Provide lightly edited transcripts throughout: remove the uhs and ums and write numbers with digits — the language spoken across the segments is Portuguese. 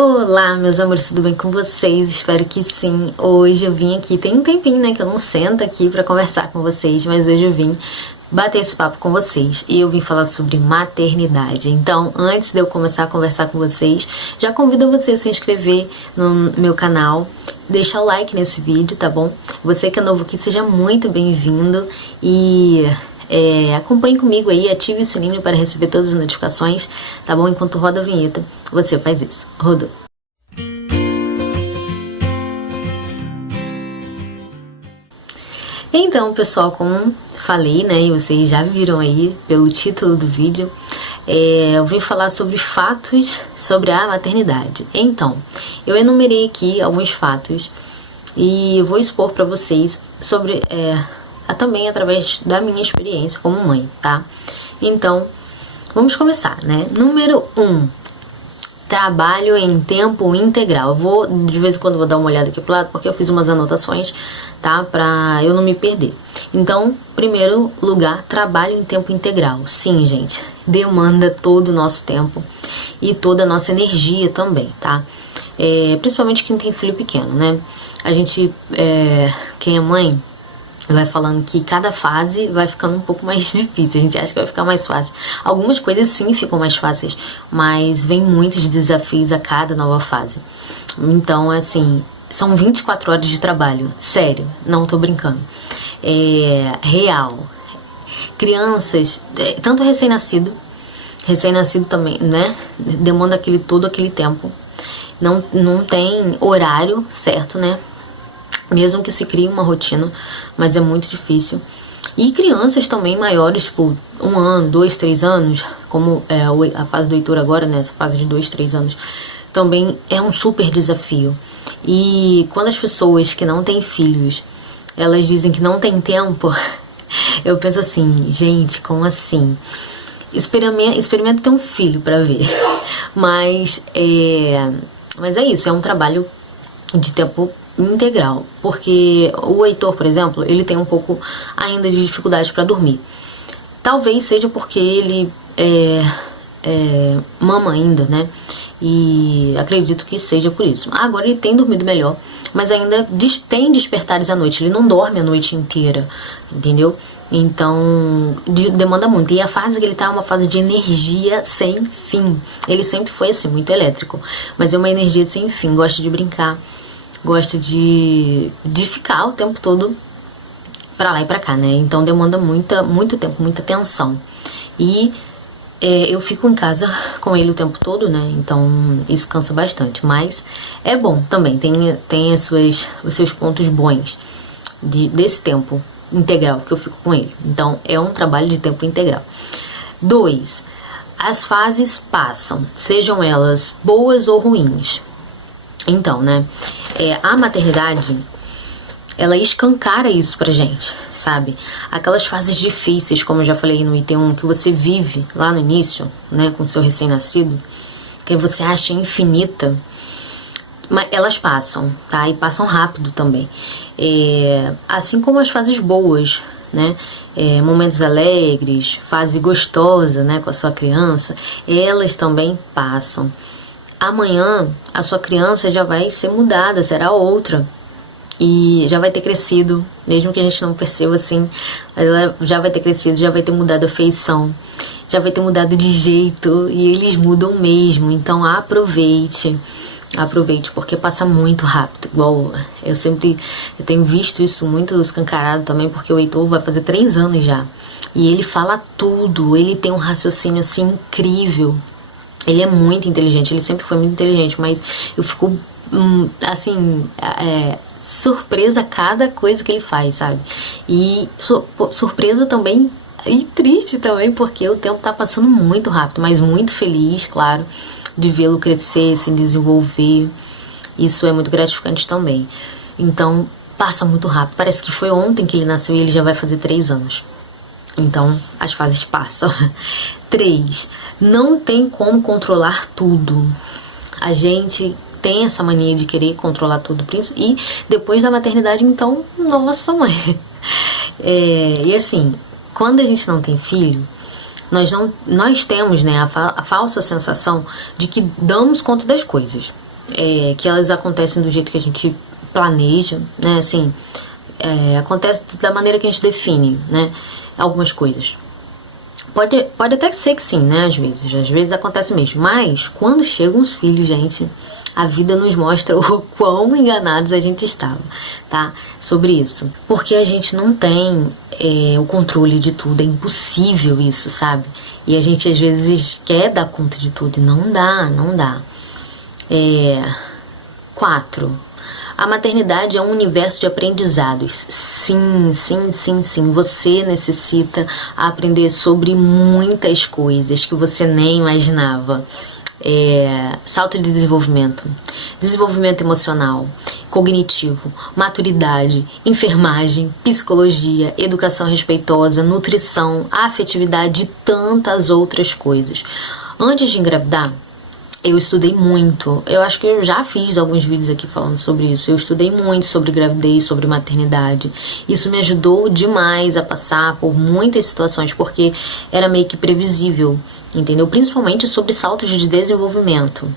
Olá, meus amores, tudo bem com vocês? Espero que sim. Hoje eu vim aqui, tem um tempinho, né, que eu não sento aqui pra conversar com vocês, mas hoje eu vim bater esse papo com vocês e eu vim falar sobre maternidade. Então, antes de eu começar a conversar com vocês, já convido você a se inscrever no meu canal, deixar o like nesse vídeo, tá bom? Você que é novo aqui, seja muito bem-vindo e acompanhe comigo aí, ative o sininho para receber todas as notificações, tá bom? Enquanto roda a vinheta, você faz isso. Rodou. Então, pessoal, como falei, né, e vocês já viram aí pelo título do vídeo, eu vim falar sobre fatos sobre a maternidade. Então, eu enumerei aqui alguns fatos e vou expor para vocês sobre também através da minha experiência como mãe, tá? Então, vamos começar, né? Número 1, trabalho em tempo integral. Eu vou, de vez em quando, vou dar uma olhada aqui pro lado, porque eu fiz umas anotações, tá? Pra eu não me perder. Então, primeiro lugar, trabalho em tempo integral. Sim, gente, demanda todo o nosso tempo e toda a nossa energia também, tá? Principalmente quem tem filho pequeno, né? A gente, quem é mãe, vai falando que cada fase vai ficando um pouco mais difícil. A gente acha que vai ficar mais fácil. Algumas coisas sim ficam mais fáceis, mas vem muitos desafios a cada nova fase. Então, assim, são 24 horas de trabalho. Sério, não tô brincando. Real. Crianças, tanto recém-nascido também, né? Demanda todo aquele tempo. Não tem horário certo, né? Mesmo que se crie uma rotina, mas é muito difícil. E crianças também maiores, tipo 1 ano, 2, 3 anos, como a fase do Heitor agora, né, essa fase de 2, 3 anos, também é um super desafio. E quando as pessoas que não têm filhos, elas dizem que não tem tempo, eu penso assim, gente, como assim? Experimenta ter um filho pra ver. Mas é isso, é um trabalho de tempo integral, porque o Heitor, por exemplo, ele tem um pouco ainda de dificuldade para dormir. Talvez seja porque ele mama ainda, né? E acredito que seja por isso. Agora ele tem dormido melhor, mas ainda tem despertares à noite. Ele não dorme a noite inteira, entendeu? Então demanda muito. E a fase que ele tá é uma fase de energia sem fim. Ele sempre foi assim, muito elétrico, mas é uma energia sem fim. Gosta de brincar, gosta de ficar o tempo todo pra lá e pra cá, né? Então demanda muito tempo, muita atenção. E eu fico em casa com ele o tempo todo, né? Então isso cansa bastante, mas é bom também, tem os seus pontos bons desse tempo integral que eu fico com ele. Então é um trabalho de tempo integral. 2, as fases passam, sejam elas boas ou ruins. Então, né, a maternidade, ela escancara isso pra gente, sabe? Aquelas fases difíceis, como eu já falei no item 1, que você vive lá no início, né, com seu recém-nascido, que você acha infinita, mas elas passam, tá? E passam rápido também. Assim como as fases boas, né? Momentos alegres, fase gostosa, né, com a sua criança, elas também passam. Amanhã a sua criança já vai ser mudada, será outra. E já vai ter crescido, mesmo que a gente não perceba assim, ela já vai ter crescido, já vai ter mudado a feição, já vai ter mudado de jeito e eles mudam mesmo. Então aproveite, porque passa muito rápido. Igual eu tenho visto isso muito escancarado também, porque o Heitor vai fazer 3 anos já. E ele fala tudo, ele tem um raciocínio assim incrível. Ele é muito inteligente, ele sempre foi muito inteligente, mas eu fico, assim, surpresa a cada coisa que ele faz, sabe? E surpresa também e triste também, porque o tempo tá passando muito rápido, mas muito feliz, claro, de vê-lo crescer, se desenvolver. Isso é muito gratificante também. Então, passa muito rápido. Parece que foi ontem que ele nasceu e ele já vai fazer 3 anos. Então, as fases passam. 3, não tem como controlar tudo. A gente tem essa mania de querer controlar tudo. E depois da maternidade, então, nossa mãe. E assim, quando a gente não tem filho, nós temos, né, a falsa sensação de que damos conta das coisas. que elas acontecem do jeito que a gente planeja, né? Assim, acontece da maneira que a gente define, né? Algumas coisas. Pode até ser que sim, né? Às vezes acontece mesmo. Mas quando chegam os filhos, gente, a vida nos mostra o quão enganados a gente estava, tá? Sobre isso. Porque a gente não tem o controle de tudo, é impossível isso, sabe? E a gente às vezes quer dar conta de tudo e não dá. 4. A maternidade é um universo de aprendizados. Sim. Você necessita aprender sobre muitas coisas que você nem imaginava. Salto de desenvolvimento, desenvolvimento emocional, cognitivo, maturidade, enfermagem, psicologia, educação respeitosa, nutrição, afetividade e tantas outras coisas. Antes de engravidar, eu estudei muito. Eu acho que eu já fiz alguns vídeos aqui falando sobre isso. Eu estudei muito sobre gravidez, sobre maternidade. Isso me ajudou demais a passar por muitas situações, porque era meio que previsível, entendeu? Principalmente sobre saltos de desenvolvimento.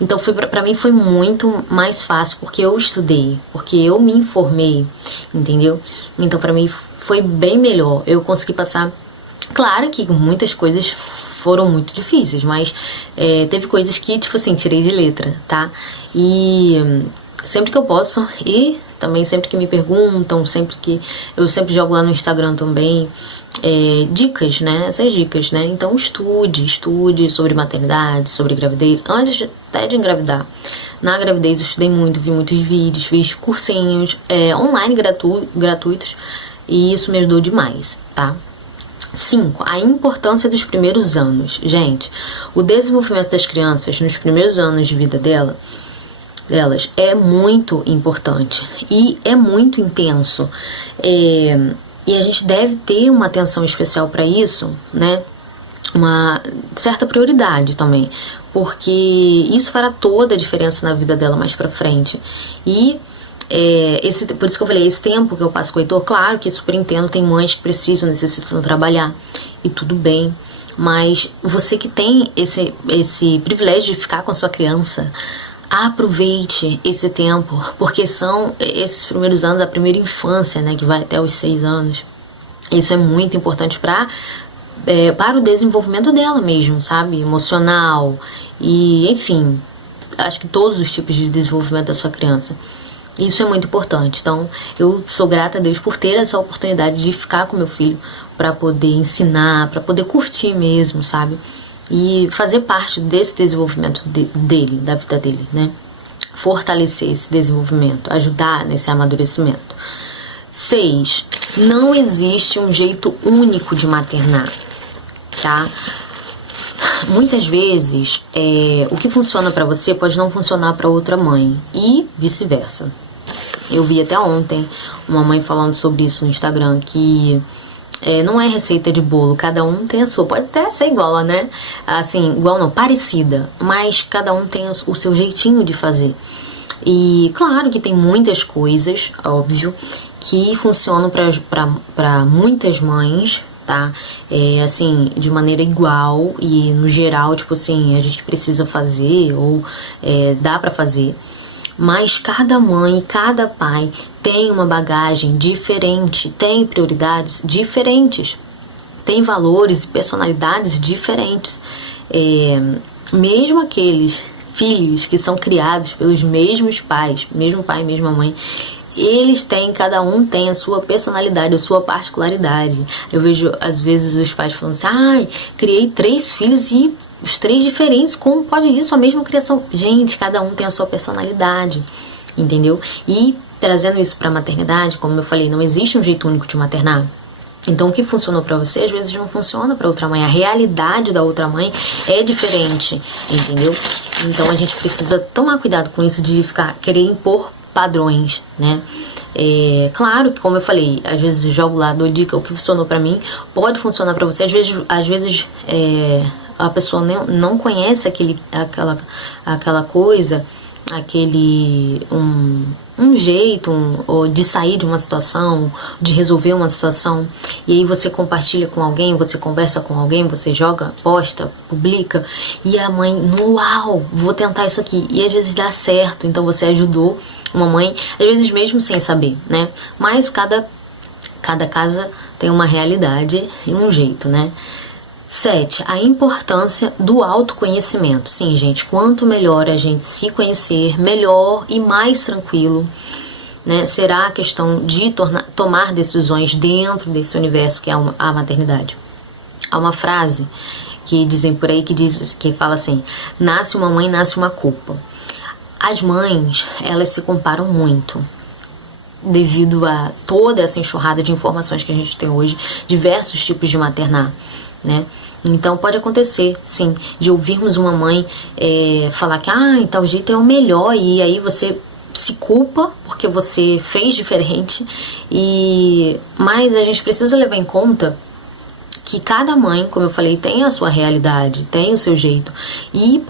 Então, pra mim foi muito mais fácil, porque eu estudei, porque eu me informei, entendeu? Então, pra mim foi bem melhor. Eu consegui passar. Claro que muitas coisas foram muito difíceis, mas teve coisas que, tipo assim, tirei de letra, tá? E sempre que eu posso, e também sempre que me perguntam, eu sempre jogo lá no Instagram também, dicas, né? Essas dicas, né? Então estude sobre maternidade, sobre gravidez, antes até de engravidar. Na gravidez eu estudei muito, vi muitos vídeos, fiz cursinhos online gratuitos, e isso me ajudou demais, tá? 5. A importância dos primeiros anos. Gente, o desenvolvimento das crianças nos primeiros anos de vida delas é muito importante e é muito intenso. E a gente deve ter uma atenção especial para isso, né? Uma certa prioridade também, porque isso fará toda a diferença na vida dela mais pra frente. E por isso que eu falei, esse tempo que eu passo com o Heitor, claro que super entendo, tem mães que necessitam trabalhar, e tudo bem, mas você que tem esse privilégio de ficar com a sua criança, aproveite esse tempo, porque são esses primeiros anos, a primeira infância, né, que vai até os 6 anos. Isso é muito importante para o desenvolvimento dela mesmo, sabe, emocional, e enfim, acho que todos os tipos de desenvolvimento da sua criança. Isso é muito importante. Então, eu sou grata a Deus por ter essa oportunidade de ficar com meu filho, para poder ensinar, para poder curtir mesmo, sabe? E fazer parte desse desenvolvimento dele, da vida dele, né? Fortalecer esse desenvolvimento, ajudar nesse amadurecimento. 6. Não existe um jeito único de maternar, tá? Muitas vezes, o que funciona para você pode não funcionar para outra mãe, e vice-versa. Eu vi até ontem uma mãe falando sobre isso no Instagram, que não é receita de bolo, cada um tem a sua. Pode até ser igual, né? Assim, igual não, parecida, mas cada um tem o seu jeitinho de fazer. E claro que tem muitas coisas, óbvio, que funcionam para muitas mães, tá? Assim, de maneira igual e no geral, tipo assim, a gente precisa fazer ou dá pra fazer. Mas cada mãe, cada pai tem uma bagagem diferente, tem prioridades diferentes, tem valores e personalidades diferentes. Mesmo aqueles filhos que são criados pelos mesmos pais, mesmo pai, mesma mãe, cada um tem a sua personalidade, a sua particularidade. Eu vejo, às vezes, os pais falando assim, criei 3 filhos e os 3 diferentes, como pode isso, a mesma criação? Gente, cada um tem a sua personalidade, entendeu? E trazendo isso pra maternidade, como eu falei, não existe um jeito único de maternar. Então, o que funcionou pra você, às vezes não funciona pra outra mãe. A realidade da outra mãe é diferente, entendeu? Então, a gente precisa tomar cuidado com isso de querer impor padrões, né? Claro que, como eu falei, às vezes eu jogo lá, dou dica, o que funcionou pra mim pode funcionar pra você. Às vezes a pessoa não conhece aquela coisa, um um jeito ou de sair de uma situação, de resolver uma situação, e aí você compartilha com alguém, você conversa com alguém, você joga, posta, publica, e a mãe, uau, vou tentar isso aqui, e às vezes dá certo, então você ajudou uma mãe, às vezes mesmo sem saber, né? Mas cada casa tem uma realidade e um jeito, né? 7. A importância do autoconhecimento. Sim, gente, quanto melhor a gente se conhecer, melhor e mais tranquilo, né, será a questão de tomar decisões dentro desse universo que é a maternidade. Há uma frase que dizem por aí que fala assim: nasce uma mãe, nasce uma culpa. As mães, elas se comparam muito devido a toda essa enxurrada de informações que a gente tem hoje, diversos tipos de maternar, né? Então pode acontecer, sim, de ouvirmos uma mãe falar que tal jeito é o melhor, e aí você se culpa porque você fez diferente, mas a gente precisa levar em conta que cada mãe, como eu falei, tem a sua realidade, tem o seu jeito, e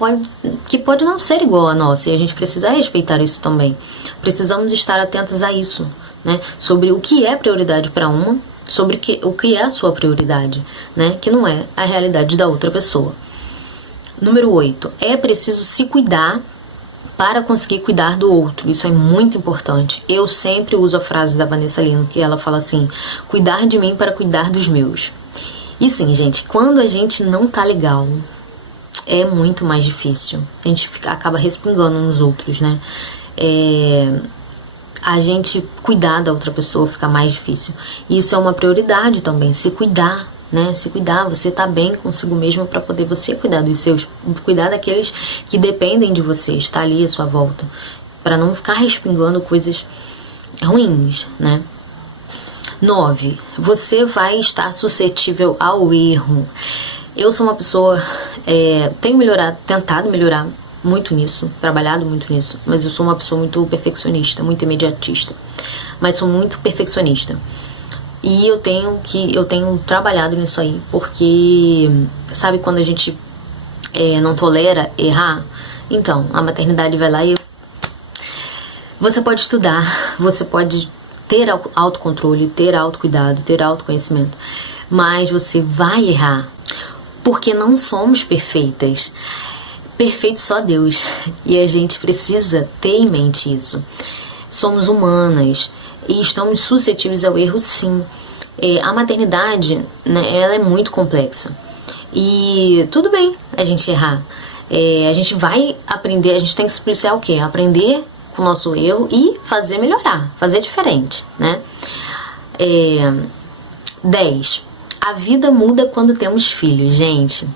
pode não ser igual a nossa, e a gente precisa respeitar isso também. Precisamos estar atentos a isso, né? Sobre o que é prioridade para uma, sobre o que é a sua prioridade, né? Que não é a realidade da outra pessoa. Número 8. É preciso se cuidar para conseguir cuidar do outro. Isso é muito importante. Eu sempre uso a frase da Vanessa Lino, que ela fala assim: cuidar de mim para cuidar dos meus. E sim, gente, quando a gente não tá legal, é muito mais difícil. A gente acaba respingando nos outros, né? A gente cuidar da outra pessoa fica mais difícil. E isso é uma prioridade também, se cuidar, né? Se cuidar, você tá bem consigo mesmo para poder você cuidar dos seus, cuidar daqueles que dependem de você, estar ali à sua volta, para não ficar respingando coisas ruins, né? 9. Você vai estar suscetível ao erro. Eu sou uma pessoa, tenho tentado melhorar muito nisso, trabalhado muito nisso, mas eu sou uma pessoa muito perfeccionista, muito imediatista, mas sou muito perfeccionista. E eu tenho trabalhado nisso aí, porque sabe quando a gente não tolera errar? Então, a maternidade vai lá e você pode estudar, você pode ter autocontrole, ter autocuidado, ter autoconhecimento, mas você vai errar, porque não somos perfeitas. Perfeito só Deus, e a gente precisa ter em mente isso. Somos humanas e estamos suscetíveis ao erro, sim. A maternidade, né, ela é muito complexa, e tudo bem a gente errar. A gente vai aprender, a gente tem que se policiar o quê? Aprender com o nosso erro e fazer melhorar, fazer diferente, né? 10. A vida muda quando temos filhos, gente.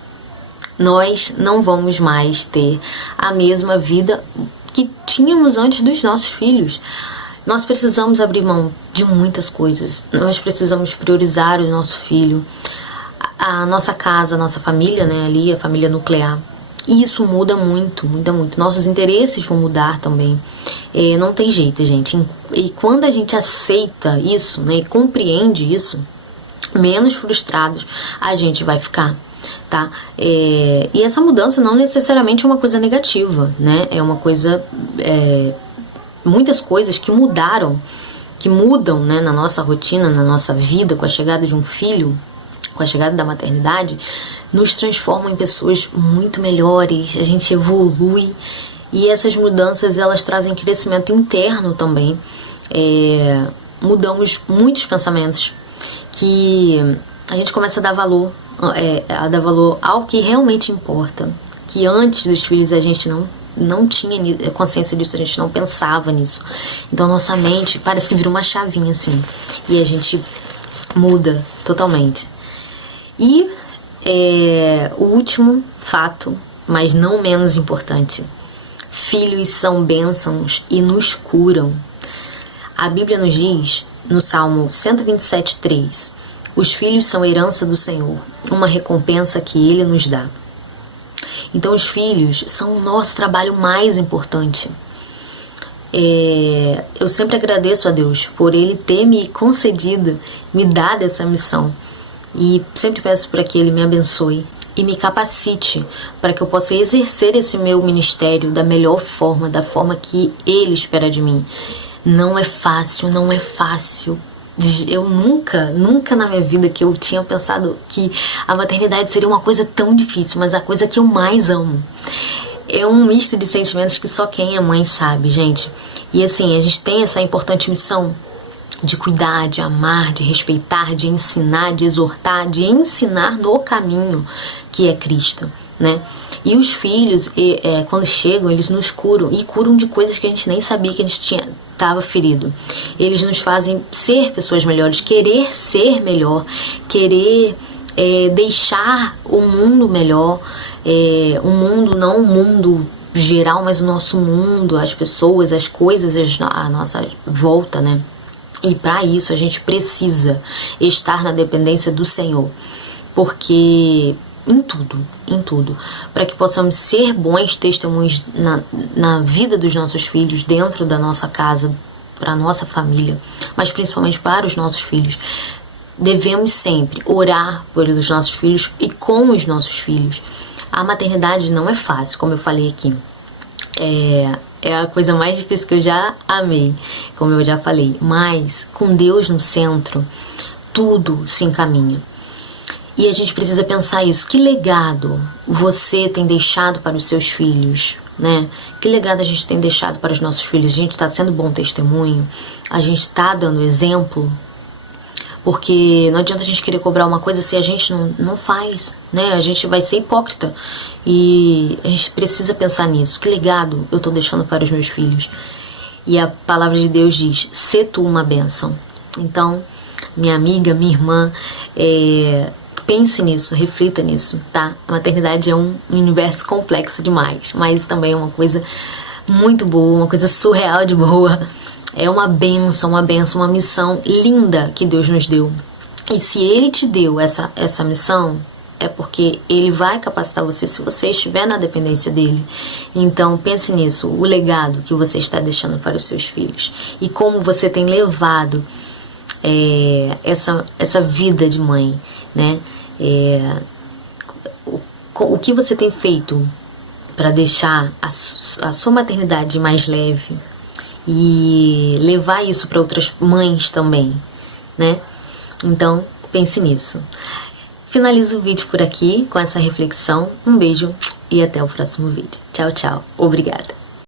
Nós não vamos mais ter a mesma vida que tínhamos antes dos nossos filhos. Nós precisamos abrir mão de muitas coisas. Nós precisamos priorizar o nosso filho, a nossa casa, a nossa família, né, ali, a família nuclear. E isso muda muito, muda muito. Nossos interesses vão mudar também. Não tem jeito, gente. E quando a gente aceita isso, né, e compreende isso, menos frustrados a gente vai ficar, tá? E essa mudança não necessariamente é uma coisa negativa, né? É uma coisa... muitas coisas que mudam, né, na nossa rotina, na nossa vida, com a chegada de um filho, com a chegada da maternidade, nos transformam em pessoas muito melhores, a gente evolui, e essas mudanças, elas trazem crescimento interno também. Mudamos muitos pensamentos, que a gente começa a dar valor, ao que realmente importa, que antes dos filhos a gente não tinha consciência disso, a gente não pensava nisso. Então nossa mente parece que vira uma chavinha assim, e a gente muda totalmente. E o último fato, mas não menos importante: filhos são bênçãos e nos curam. A Bíblia nos diz, no Salmo 127:3, os filhos são herança do Senhor, uma recompensa que Ele nos dá. Então os filhos são o nosso trabalho mais importante. Eu sempre agradeço a Deus por Ele ter me concedido, me dado essa missão. E sempre peço para que Ele me abençoe e me capacite para que eu possa exercer esse meu ministério da melhor forma, da forma que Ele espera de mim. Não é fácil, não é fácil. Eu nunca na minha vida que eu tinha pensado que a maternidade seria uma coisa tão difícil, mas a coisa que eu mais amo. É um misto de sentimentos que só quem é mãe sabe, gente. E assim, a gente tem essa importante missão de cuidar, de amar, de respeitar, de ensinar, de exortar, de ensinar no caminho que é Cristo, né? E os filhos, quando chegam, eles nos curam, e curam de coisas que a gente nem sabia que a gente estava ferido. Eles nos fazem ser pessoas melhores, querer ser melhor, querer deixar o mundo melhor, o mundo, não o mundo geral, mas o nosso mundo, as pessoas, as coisas, a nossa volta, né? E para isso a gente precisa estar na dependência do Senhor, porque em tudo, para que possamos ser bons testemunhos na vida dos nossos filhos, dentro da nossa casa, para a nossa família, mas principalmente para os nossos filhos. Devemos sempre orar pelos nossos filhos e com os nossos filhos. A maternidade não é fácil, como eu falei aqui. É a coisa mais difícil que eu já amei, como eu já falei. Mas com Deus no centro, tudo se encaminha. E a gente precisa pensar isso. Que legado você tem deixado para os seus filhos, né? Que legado a gente tem deixado para os nossos filhos? A gente está sendo bom testemunho? A gente está dando exemplo? Porque não adianta a gente querer cobrar uma coisa se a gente não faz, né? A gente vai ser hipócrita. E a gente precisa pensar nisso. Que legado eu estou deixando para os meus filhos? E a palavra de Deus diz: sê tu uma bênção. Então, minha amiga, minha irmã, pense nisso, reflita nisso, tá? A maternidade é um universo complexo demais, mas também é uma coisa muito boa, uma coisa surreal de boa. É uma bênção, uma missão linda que Deus nos deu. E se Ele te deu essa missão, é porque Ele vai capacitar você se você estiver na dependência dEle. Então pense nisso, o legado que você está deixando para os seus filhos. E como você tem levado essa vida de mãe, né? O que você tem feito para deixar a sua maternidade mais leve e levar isso para outras mães também, né? Então, pense nisso. Finalizo o vídeo por aqui com essa reflexão. Um beijo e até o próximo vídeo. Tchau, tchau. Obrigada.